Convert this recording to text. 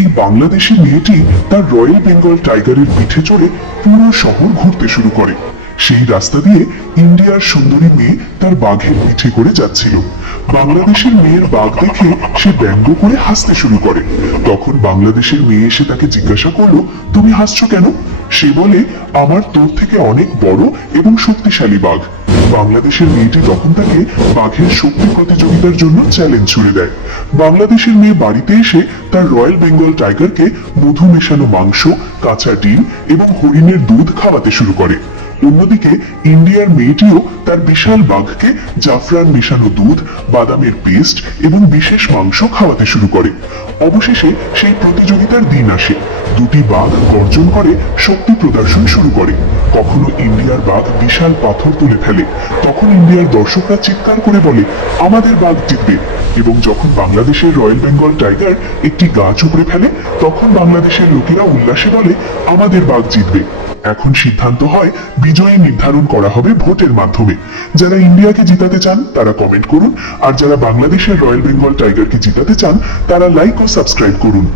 এই বাংলাদেশি মেয়েটি তার রয়্যাল বেঙ্গল টাইগারের পিঠে চড়ে পুরো শহর ঘুরতে শুরু করে। সেই রাস্তা দিয়ে ইন্ডিয়ার সুন্দরী মেয়ে তার বাঘের পিঠে করে যাচ্ছিল। বাংলাদেশের মেয়ের বাঘ দেখে সে ব্যঙ্গ করে হাসতে শুরু করে। তখন বাংলাদেশের মেয়ে এসে তাকে জিজ্ঞাসা করলো, তুমি হাসছো কেন? সে বলে, আমার তোর থেকে অনেক বড় এবং শক্তিশালী বাঘ। বাংলাদেশের মেয়েটি তখন তাকে বাঘের শক্তি প্রতিযোগিতার জন্য চ্যালেঞ্জ ছুড়ে দেয়। বাংলাদেশের মেয়ে বাড়িতে এসে তার রয়্যাল বেঙ্গল টাইগারকে মধু মেশানো মাংস, কাঁচা ডিম এবং হরিণের দুধ খাওয়াতে শুরু করে। অন্যদিকে ইন্ডিয়ার মেয়েটিও তার বিশাল বাঘকে জাফরান মেশানো দুধ, বাদামের পেস্ট এবং বিশেষ মাংস খাওয়াতে শুরু করে। অবশেষে সেই প্রতিযোগিতার দিন আসে। দুটি বাঘ গর্জন করে শক্তি প্রদর্শন শুরু করে। কখনো ইন্ডিয়ার বাঘ বিশাল পাথর তুলে ফেলে, তখন ইন্ডিয়ার দর্শকরা চিৎকার করে বলে, আমাদের বাঘ জিতবে। এবং যখন বাংলাদেশের রয়্যাল বেঙ্গল টাইগার একটি গাছ উপড়ে ফেলে, তখন বাংলাদেশের লোকেরা উল্লাসে বলে, আমাদের বাঘ জিতবে। এখন সিদ্ধান্ত হয় বিজয়ী নির্ধারণ করা হবে ভোটের মাধ্যমে। যারা ইন্ডিয়াকে জিতাতে চান তারা কমেন্ট করুন, আর যারা বাংলাদেশের রয়্যাল বেঙ্গল টাইগারকে জিতাতে চান তারা লাইক ও সাবস্ক্রাইব করুন।